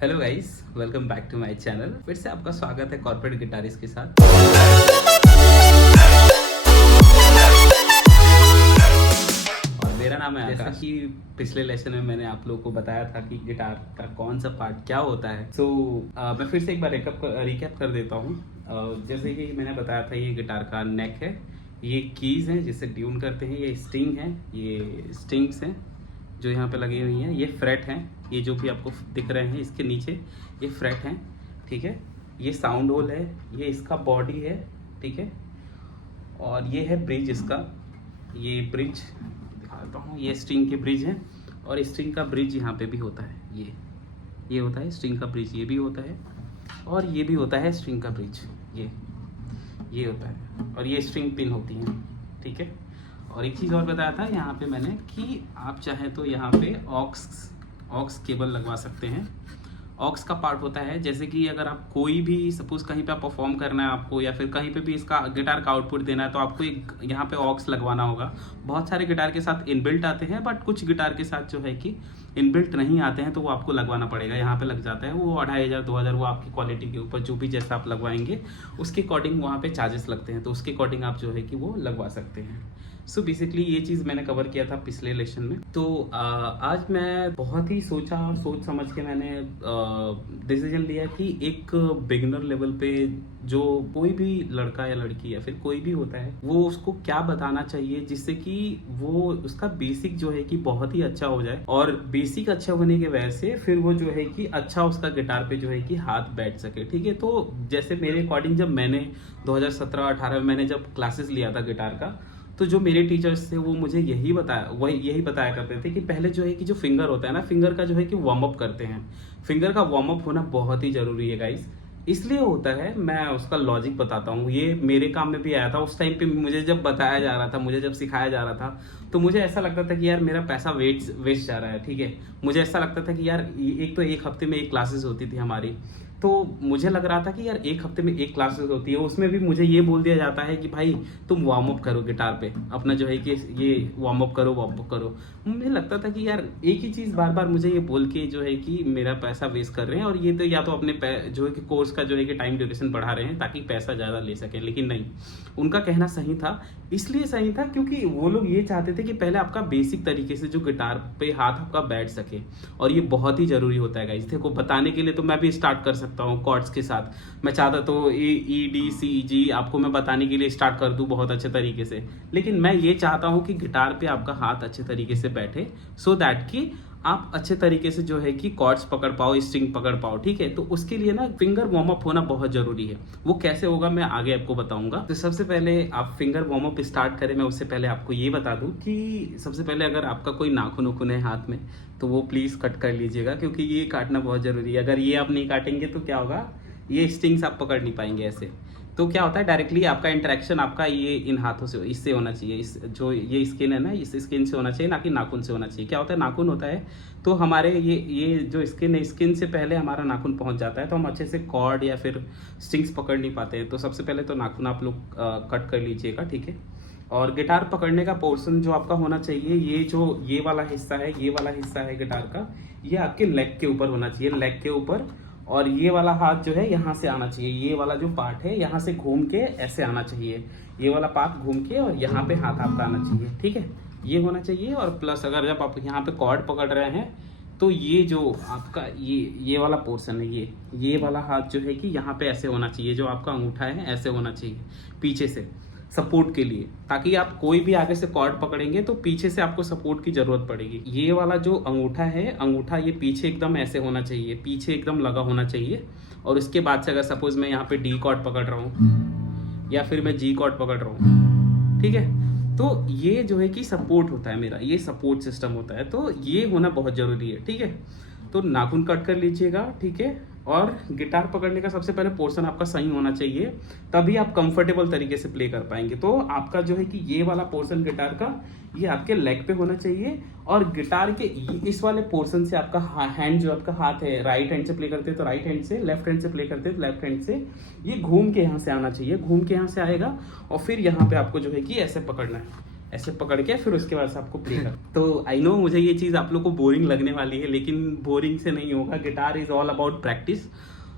Hello guys, welcome back to my channel. फिर से आपका स्वागत है कॉर्पोरेट गिटारिस्ट के साथ। और मेरा नाम है आकाश। कि पिछले लेसन में मैंने आप लोगों को बताया था कि गिटार का कौन सा पार्ट क्या होता है। मैं फिर से एक बार रिकैप कर देता हूँ। जैसे कि मैंने बताया था, ये गिटार का नेक है, ये कीज हैं जिससे ट्यून करते हैं, ये स्ट्रिंग है, ये स्ट्रिंग्स हैं जो यहाँ पे लगी हुई हैं, ये फ्रेट हैं, ये जो भी आपको दिख रहे हैं इसके नीचे ये फ्रेट हैं, ठीक है। ये साउंड होल है, ये इसका बॉडी है, ठीक है। और ये है ब्रिज इसका, ये ब्रिज दिखा देता हूँ, ये स्ट्रिंग की ब्रिज है। और स्ट्रिंग का ब्रिज यहाँ पे भी होता है, ये होता है स्ट्रिंग का ब्रिज, ये भी होता है। और ये भी होता है स्ट्रिंग का ब्रिज, ये होता है। और ये स्ट्रिंग पिन होती हैं, ठीक है। और एक चीज़ और बताया था यहाँ पे मैंने कि आप चाहें तो यहाँ पे ऑक्स केबल लगवा सकते हैं। ऑक्स का पार्ट होता है, जैसे कि अगर आप कोई भी सपोज कहीं पे आप परफॉर्म करना है आपको, या फिर कहीं पे भी इसका गिटार का आउटपुट देना है, तो आपको एक यहाँ पे ऑक्स लगवाना होगा। बहुत सारे गिटार के साथ इनबिल्ट आते हैं, बट कुछ गिटार के साथ जो है कि इनबिल्ट नहीं आते हैं, तो वो आपको लगवाना पड़ेगा। यहाँ पे लग जाता है वो 2500 2000, वो आपकी क्वालिटी के ऊपर, जो भी जैसा आप लगवाएंगे उसके अकॉर्डिंग वहाँ पे चार्जेस लगते हैं, तो उसके अकॉर्डिंग आप जो है कि वो लगवा सकते हैं। सो बेसिकली ये चीज़ मैंने कवर किया था पिछले लेक्शन में। तो आज मैं बहुत ही सोच समझ के मैंने डिसीजन लिया कि एक बिगिनर लेवल पे जो कोई भी लड़का या लड़की या फिर कोई भी होता है, वो उसको क्या बताना चाहिए जिससे कि वो उसका बेसिक जो है कि बहुत ही अच्छा हो जाए। और बेसिक अच्छा होने के वजह से फिर वो जो है कि अच्छा उसका गिटार पे जो है कि हाथ बैठ सके, ठीक है। तो जैसे मेरे अकॉर्डिंग जब मैंने 2017-18 में मैंने जब क्लासेस लिया था गिटार का, तो जो मेरे टीचर्स थे वो मुझे यही बताया करते थे कि पहले जो है कि जो फिंगर होता है ना, फिंगर का जो है कि वार्म अप करते हैं। फिंगर का वार्म अप होना बहुत ही जरूरी है गाइस। इसलिए होता है, मैं उसका लॉजिक बताता हूँ। ये मेरे काम में भी आया था उस टाइम पे, मुझे जब बताया जा रहा था, मुझे जब सिखाया जा रहा था, तो मुझे ऐसा लगता था कि यार मेरा पैसा वेस्ट जा रहा है, ठीक है। मुझे ऐसा लगता था कि यार एक हफ्ते में एक क्लासेस होती थी हमारी, तो मुझे लग रहा था कि यार एक हफ्ते में एक क्लासेस होती है, उसमें भी मुझे ये बोल दिया जाता है कि भाई तुम वार्म अप करो गिटार पे अपना, जो है कि ये वार्म अप करो। मुझे लगता था कि यार एक ही चीज़ बार बार मुझे ये बोल के जो है कि मेरा पैसा वेस्ट कर रहे हैं, और ये तो या तो अपने जो है कि कोर्स का जो है कि टाइम ड्यूरेशन बढ़ा रहे हैं ताकि पैसा ज़्यादा ले सकें। लेकिन नहीं, उनका कहना सही था। इसलिए सही था क्योंकि वो लोग ये चाहते थे कि पहले आपका बेसिक तरीके से जो गिटार पे हाथ आपका बैठ सके, और ये बहुत ही ज़रूरी होता है गाइस। देखो, बताने के लिए तो मैं भी स्टार्ट कर सकता हूँ कॉर्ड्स के साथ। मैं चाहता तो E, D, C, G आपको मैं बताने के लिए स्टार्ट कर दूँ बहुत अच्छे तरीके से, लेकिन मैं ये चाहता हूँ कि गिटार पे आपका हाथ अच्छे तरीके से बैठे, सो दैट कि आप अच्छे तरीके से जो है कि कॉर्ड्स पकड़ पाओ, स्ट्रिंग पकड़ पाओ, ठीक है। तो उसके लिए ना फिंगर वार्म अप होना बहुत जरूरी है। वो कैसे होगा मैं आगे आपको बताऊंगा। तो सबसे पहले आप फिंगर वार्म अप स्टार्ट करें, मैं उससे पहले आपको ये बता दूं कि सबसे पहले अगर आपका कोई नाखून उखून है हाथ में, तो वो प्लीज़ कट कर लीजिएगा, क्योंकि ये काटना बहुत ज़रूरी है। अगर ये आप नहीं काटेंगे तो क्या होगा, ये स्ट्रिंग्स आप पकड़ नहीं पाएंगे ऐसे। तो क्या होता है, डायरेक्टली आपका इंटरेक्शन आपका ये इन हाथों से, इससे होना चाहिए, इस जो ये स्किन है ना, इस स्किन से होना चाहिए, ना कि नाखून से होना चाहिए। क्या होता है, नाखून होता है तो हमारे ये जो स्किन है, स्किन से पहले हमारा नाखून पहुंच जाता है, तो हम अच्छे से कॉर्ड या फिर स्ट्रिंग्स पकड़ नहीं पाते हैं। तो सबसे पहले तो नाखून आप लोग कट कर लीजिएगा, ठीक है। और गिटार पकड़ने का पोर्शन जो आपका होना चाहिए, ये वाला हिस्सा है गिटार का, ये आपके लेग के ऊपर होना चाहिए, लेग के ऊपर। और ये वाला हाथ जो है यहाँ से आना चाहिए, ये वाला जो पार्ट है यहाँ से घूम के ऐसे आना चाहिए, ये वाला पार्ट घूम के, और यहाँ पे हाथ आपका आना चाहिए, ठीक है। ये होना चाहिए। और प्लस अगर जब आप यहाँ पे कॉर्ड पकड़ रहे हैं, तो ये जो आपका ये वाला पोर्शन है, ये वाला हाथ जो है कि यहाँ पे ऐसे होना चाहिए, जो आपका अंगूठा है ऐसे होना चाहिए पीछे से, सपोर्ट के लिए, ताकि आप कोई भी आगे से कॉर्ड पकड़ेंगे तो पीछे से आपको सपोर्ट की जरूरत पड़ेगी। ये वाला जो अंगूठा है, अंगूठा ये पीछे एकदम ऐसे होना चाहिए, पीछे एकदम लगा होना चाहिए। और उसके बाद से अगर सपोज मैं यहाँ पे डी कॉर्ड पकड़ रहा हूँ या फिर मैं जी कॉर्ड पकड़ रहा हूँ, ठीक है, तो ये जो है कि सपोर्ट होता है मेरा, ये सपोर्ट सिस्टम होता है, तो ये होना बहुत जरूरी है, ठीक है। तो नाखून कट कर लीजिएगा, ठीक है। और गिटार पकड़ने का सबसे पहले पोर्शन आपका सही होना चाहिए, तभी आप कंफर्टेबल तरीके से प्ले कर पाएंगे। तो आपका जो है कि ये वाला पोर्शन गिटार का, ये आपके लेग पे होना चाहिए। और गिटार के इस वाले पोर्शन से आपका हैंड, जो आपका हाथ है, राइट हैंड से प्ले करते हैं तो राइट हैंड से, लेफ्ट हैंड से प्ले करते हैं तो लेफ्ट हैंड से, ये घूम के यहाँ से आना चाहिए, घूम के यहाँ से आएगा, और फिर यहाँ पे आपको जो है कि ऐसे पकड़ना है, ऐसे पकड़ के फिर उसके बाद से आपको प्ले कर। तो आई नो मुझे ये चीज़ आप लोग को बोरिंग लगने वाली है, लेकिन बोरिंग से नहीं होगा। Guitar is all about practice.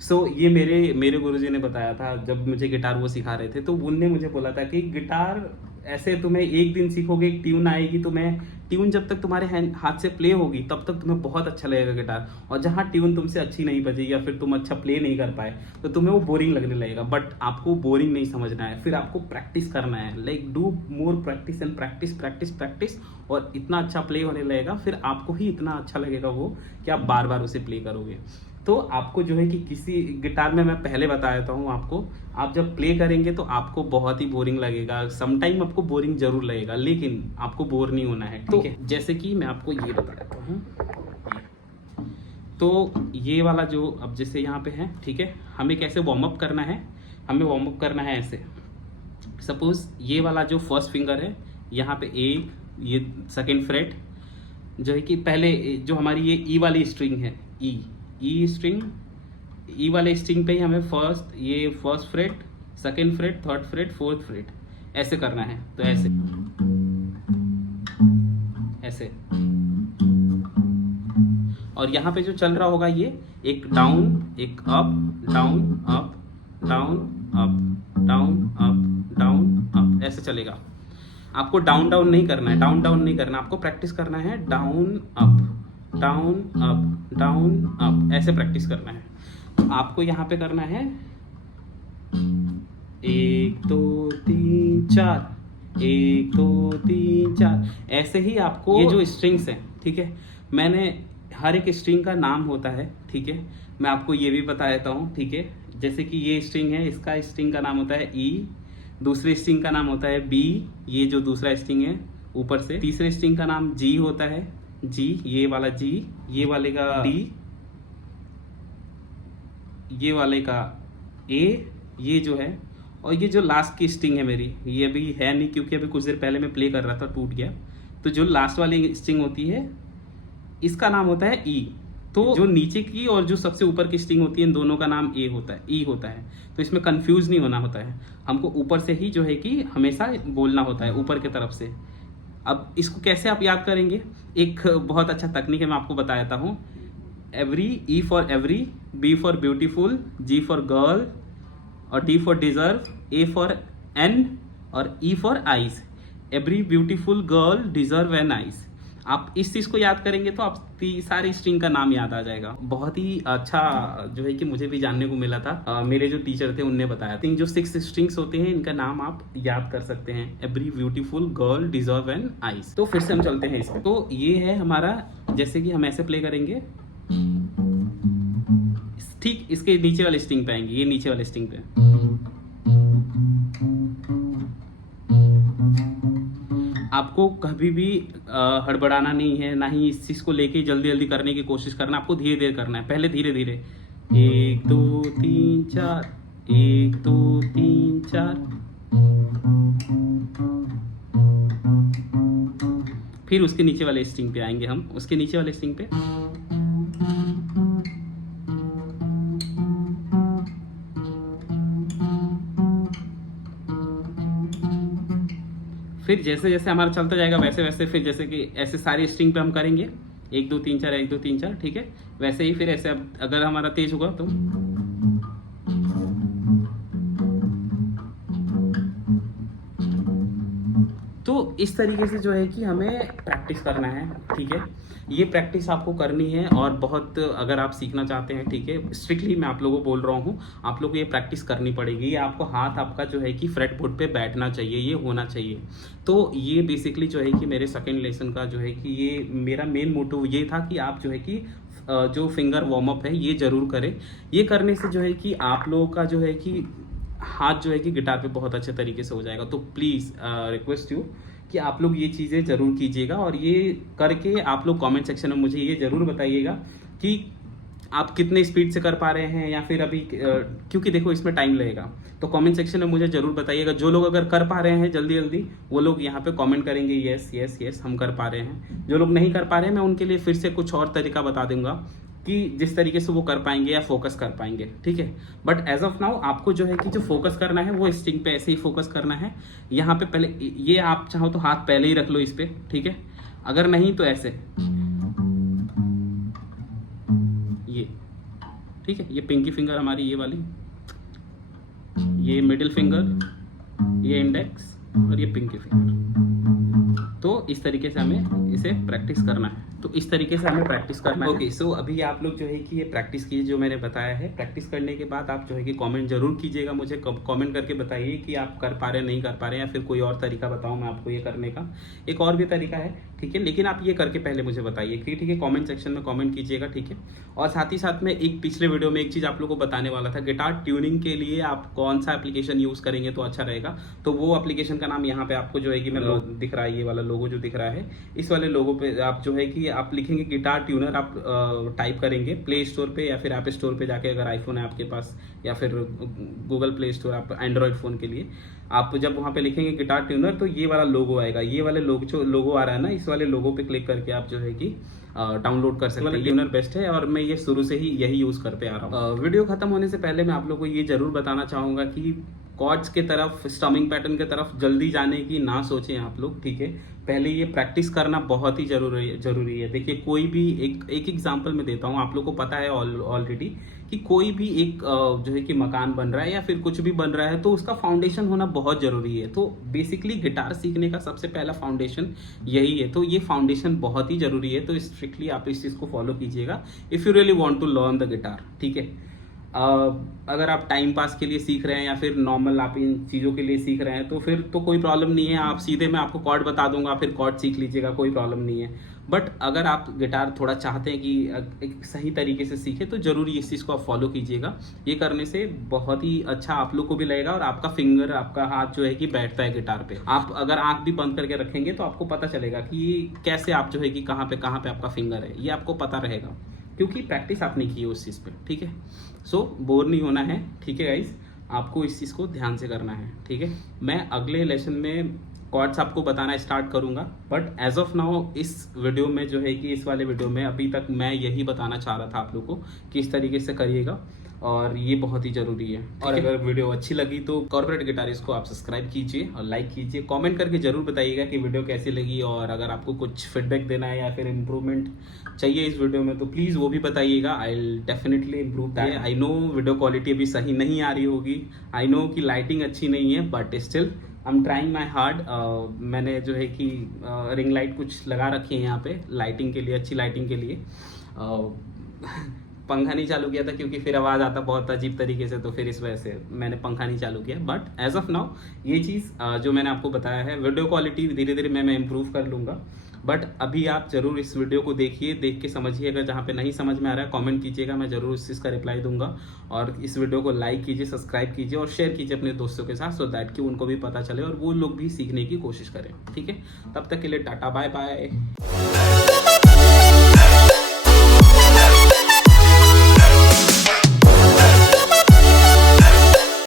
So ये मेरे गुरुजी ने बताया था जब मुझे गिटार वो सिखा रहे थे, तो उनने मुझे बोला था कि गिटार ऐसे तुम्हें एक दिन सीखोगे, एक ट्यून आएगी, तुम्हें ट्यून जब तक तुम्हारे हाथ से प्ले होगी तब तक तुम्हें बहुत अच्छा लगेगा गिटार, और जहाँ ट्यून तुमसे अच्छी नहीं बजी या फिर तुम अच्छा प्ले नहीं कर पाए तो तुम्हें वो बोरिंग लगने लगेगा। बट आपको बोरिंग नहीं समझना है, फिर आपको प्रैक्टिस करना है। Like do more practice and practice practice practice, और इतना अच्छा प्ले होने लगेगा, फिर आपको ही इतना अच्छा लगेगा वो कि आप बार बार उसे प्ले करोगे। तो आपको जो है कि किसी गिटार में मैं पहले बता देता हूँ आपको, आप जब प्ले करेंगे तो आपको बहुत ही बोरिंग लगेगा, समटाइम आपको बोरिंग जरूर लगेगा, लेकिन आपको बोर नहीं होना है, ठीक है। जैसे कि मैं आपको ये बता देता हूँ, तो ये वाला जो अब जैसे यहाँ पे है, ठीक है, हमें कैसे वार्म अप करना है, हमें वार्म अप करना है ऐसे। सपोज ये वाला जो फर्स्ट फिंगर है यहाँ पे एक, ये सेकेंड फ्रेट जो है कि पहले जो हमारी ये ई वाली स्ट्रिंग है, ई स्ट्रिंग, ई वाले स्ट्रिंग पे ही हमें first freight, second freight, third freight, fourth freight ऐसे करना है। तो ऐसे ऐसे, और यहाँ पे जो चल रहा होगा ये एक डाउन, एक up, down up, down up, down up, down up, ऐसे चलेगा। आपको डाउन डाउन नहीं करना है, डाउन डाउन नहीं करना, आपको प्रैक्टिस करना है down up, down up, down up, ऐसे प्रैक्टिस करना है। तो आपको यहाँ पे करना है 1 2 3 4, 1 2 3 4, ऐसे ही आपको ये जो स्ट्रिंग्स हैं, ठीक है, मैंने हर एक स्ट्रिंग का नाम होता है, ठीक है, मैं आपको ये भी बता देता हूँ, ठीक है। जैसे कि ये स्ट्रिंग है, इसका स्ट्रिंग का नाम होता है ई, दूसरे स्ट्रिंग का नाम होता है बी, ये जो दूसरा स्ट्रिंग है ऊपर से, तीसरे स्ट्रिंग का नाम जी होता है, जी, ये वाला जी, ये वाले का डी, ये वाले का ए, ये जो है, और ये जो लास्ट की स्ट्रिंग है मेरी, ये अभी है नहीं क्योंकि अभी कुछ देर पहले मैं प्ले कर रहा था, टूट गया। तो जो लास्ट वाली स्ट्रिंग होती है इसका नाम होता है ई। तो जो नीचे की और जो सबसे ऊपर की स्ट्रिंग होती है, इन दोनों का नाम ए होता है, ई होता है। तो इसमें कंफ्यूज नहीं होना होता है, हमको ऊपर से ही जो है कि हमेशा बोलना होता है, ऊपर की तरफ से। अब इसको कैसे आप याद करेंगे, एक बहुत अच्छा तकनीक है, मैं आपको बता देता हूँ। Every, E for every, B for beautiful, G for girl, और D for deserve, A for an, और E for eyes. Every beautiful girl deserve an eyes. आप इस चीज़ को याद करेंगे तो आप सारी स्ट्रिंग का नाम याद आ जाएगा। बहुत ही अच्छा जो है कि मुझे भी जानने को मिला था, मेरे जो टीचर थे उनने बताया। जो 6 स्ट्रिंग्स होते हैं इनका नाम आप याद कर सकते हैं, every beautiful girl deserve an eyes. तो फिर से हम चलते हैं इसमें। तो ये है हमारा, जैसे कि हम ऐसे प्ले करेंगे, ठीक इसके नीचे वाले स्ट्रिंग पे आएंगे, ये नीचे वाले स्ट्रिंग पे। आपको कभी भी हड़बड़ाना नहीं है, ना ही इस चीज़ को लेके जल्दी जल्दी करने की कोशिश करना, आपको धीरे धीरे करना है। पहले धीरे धीरे 1 2 3 4, 1 2 3 4, फिर उसके नीचे वाले स्ट्रिंग पे आएंगे हम, उसके नीचे वाले स्ट्रिंग पे। फिर जैसे जैसे हमारा चलता जाएगा वैसे वैसे, फिर जैसे कि ऐसे सारी स्ट्रिंग पे हम करेंगे 1 2 3 4, 1 2 3 4, ठीक है। वैसे ही फिर ऐसे, अब अगर हमारा तेज होगा तो इस तरीके से जो है कि हमें प्रैक्टिस करना है, ठीक है। ये प्रैक्टिस आपको करनी है, और बहुत अगर आप सीखना चाहते हैं, ठीक है, स्ट्रिक्टली मैं आप लोगों को बोल रहा हूँ, आप लोगों को ये प्रैक्टिस करनी पड़ेगी। ये आपको हाथ आपका जो है कि फ्रेट बोर्ड पे बैठना चाहिए, ये होना चाहिए। तो ये बेसिकली जो है कि मेरे सेकेंड लेसन का जो है कि ये मेरा मेन मोटिव ये था कि आप जो है कि जो फिंगर वार्म अप है ये ज़रूर करें। ये करने से जो है कि आप लोगों का जो है कि हाथ जो है कि गिटार पे बहुत अच्छे तरीके से हो जाएगा। तो प्लीज़ रिक्वेस्ट यू कि आप लोग ये चीज़ें ज़रूर कीजिएगा, और ये करके आप लोग कमेंट सेक्शन में मुझे ये ज़रूर बताइएगा कि आप कितने स्पीड से कर पा रहे हैं, या फिर अभी क्योंकि देखो इसमें टाइम लगेगा। तो कमेंट सेक्शन में मुझे ज़रूर बताइएगा। जो लोग अगर कर पा रहे हैं जल्दी जल्दी, वो लोग यहाँ पे कमेंट करेंगे यस यस यस हम कर पा रहे हैं। जो लोग नहीं कर पा रहे हैं, मैं उनके लिए फिर से कुछ और तरीका बता दूंगा कि जिस तरीके से वो कर पाएंगे या फोकस कर पाएंगे, ठीक है। बट एज ऑफ नाउ आपको जो है कि जो फोकस करना है वो स्ट्रिंग पे ऐसे ही फोकस करना है। यहाँ पे पहले ये आप चाहो तो हाथ पहले ही रख लो इस पे, ठीक है। अगर नहीं तो ऐसे ये, ठीक है। ये पिंकी फिंगर हमारी ये वाली, ये मिडिल फिंगर, ये इंडेक्स और ये पिंकी फिंगर। तो इस तरीके से हमें इसे प्रैक्टिस करना है। तो इस तरीके से हमें प्रैक्टिस करना है। ओके, सो अभी आप लोग जो है कि ये प्रैक्टिस कीजिए जो मैंने बताया है। प्रैक्टिस करने के बाद आप जो है कि कमेंट जरूर कीजिएगा, मुझे कमेंट करके बताइए कि आप कर पा रहे नहीं कर पा रहे, या फिर कोई और तरीका बताऊं मैं आपको ये करने का। एक और भी तरीका है, ठीक है, लेकिन आप ये करके पहले मुझे बताइए, ठीक है। कॉमेंट सेक्शन में कॉमेंट कीजिएगा, ठीक है। और साथ ही साथ में एक पिछले वीडियो में एक चीज़ आप लोग को बताने वाला था, गिटार ट्यूनिंग के लिए आप कौन सा एप्लीकेशन यूज़ करेंगे तो अच्छा रहेगा। तो वो एप्लीकेशन का नाम यहाँ पे आपको जो है कि मैं दिख रहा है, ये वाला लोगो जो दिख रहा है, इस वाले लोगो पे आप जो है कि आप लिखेंगे गिटार ट्यूनर, आप टाइप करेंगे प्ले स्टोर पे या फिर ऐप स्टोर पे जाके, अगर आईफोन है आपके पास, या फिर गूगल प्ले स्टोर आप एंड्रॉयड फ़ोन के लिए, आप जब वहाँ पे लिखेंगे गिटार ट्यूनर तो ये वाला लोगो आएगा। ये वाले लोगो जो लोगो आ रहा है ना, इस वाले लोगो पे क्लिक करके आप जो है कि डाउनलोड कर सकते हैं। ट्यूनर बेस्ट है और मैं ये शुरू से ही यही यूज़ करते आ रहा हूँ। वीडियो खत्म होने से पहले मैं आप लोगों को ये जरूर बताना चाहूँगा कि कॉर्ड्स के तरफ, स्टमिंग पैटर्न के तरफ जल्दी जाने की ना सोचें आप लोग, ठीक है। पहले ये प्रैक्टिस करना बहुत ही जरूरी है। देखिए, कोई भी एक एग्जांपल मैं देता हूँ, आप लोग को पता है ऑलरेडी कि कोई भी एक जो है कि मकान बन रहा है या फिर कुछ भी बन रहा है तो उसका फाउंडेशन होना बहुत ज़रूरी है। तो बेसिकली गिटार सीखने का सबसे पहला फाउंडेशन यही है। तो ये फाउंडेशन बहुत ही ज़रूरी है। तो स्ट्रिक्टली आप इस चीज़ को फॉलो कीजिएगा if you really want to learn the guitar, ठीक है। अगर आप टाइम पास के लिए सीख रहे हैं या फिर नॉर्मल आप इन चीज़ों के लिए सीख रहे हैं तो फिर तो कोई प्रॉब्लम नहीं है। आप सीधे मैं आपको कॉर्ड बता दूंगा, फिर कॉर्ड सीख लीजिएगा, कोई प्रॉब्लम नहीं है। बट अगर आप गिटार थोड़ा चाहते हैं कि एक सही तरीके से सीखें तो ज़रूरी इस चीज़ को आप फॉलो कीजिएगा। ये करने से बहुत ही अच्छा आप लोग को भी लगेगा और आपका फिंगर, आपका हाथ जो है कि बैठता है गिटार पे। आप अगर आँख भी बंद करके रखेंगे तो आपको पता चलेगा कि कैसे आप जो है कि कहाँ पे आपका फिंगर है, ये आपको पता रहेगा, क्योंकि प्रैक्टिस आपने की है उस चीज़ पे, ठीक है। सो बोर नहीं होना है, ठीक है गाइज, आपको इस चीज़ को ध्यान से करना है, ठीक है। मैं अगले लेसन में कॉर्ड्स आपको बताना स्टार्ट करूंगा, बट एज ऑफ नाउ इस वीडियो में जो है कि इस वाले वीडियो में अभी तक मैं यही बताना चाह रहा था आप लोग को कि इस तरीके से करिएगा और ये बहुत ही ज़रूरी है। और अगर वीडियो अच्छी लगी तो कॉर्पोरेट गिटारिस्ट को आप सब्सक्राइब कीजिए और लाइक कीजिए। कमेंट करके ज़रूर बताइएगा कि वीडियो कैसी लगी, और अगर आपको कुछ फीडबैक देना है या फिर इम्प्रूवमेंट चाहिए इस वीडियो में तो प्लीज़ वो भी बताइएगा। I will definitely improve that. I know video quality अभी सही नहीं आ रही होगी, आई नो कि लाइटिंग अच्छी नहीं है, but still I am trying my hard. मैंने जो है कि रिंग लाइट कुछ लगा रखी है यहाँ पे लाइटिंग के लिए, अच्छी लाइटिंग के लिए। पंखा नहीं चालू किया था क्योंकि फिर आवाज़ आता बहुत अजीब तरीके से, तो फिर इस वजह से मैंने पंखा नहीं चालू किया। बट एज ऑफ नाउ ये चीज़ जो मैंने आपको बताया है, वीडियो क्वालिटी धीरे धीरे मैं इम्प्रूव कर लूँगा। बट अभी आप जरूर इस वीडियो को देखिए, देख के समझिए। अगर जहाँ पे नहीं समझ में आ रहा है कमेंट कीजिएगा, मैं जरूर इस चीज़ का रिप्लाई दूंगा। और इस वीडियो को लाइक कीजिए, सब्सक्राइब कीजिए और शेयर कीजिए अपने दोस्तों के साथ, सो दैट कि उनको भी पता चले और वो लोग भी सीखने की कोशिश करें, ठीक है। तब तक के लिए टाटा, बाय बाय।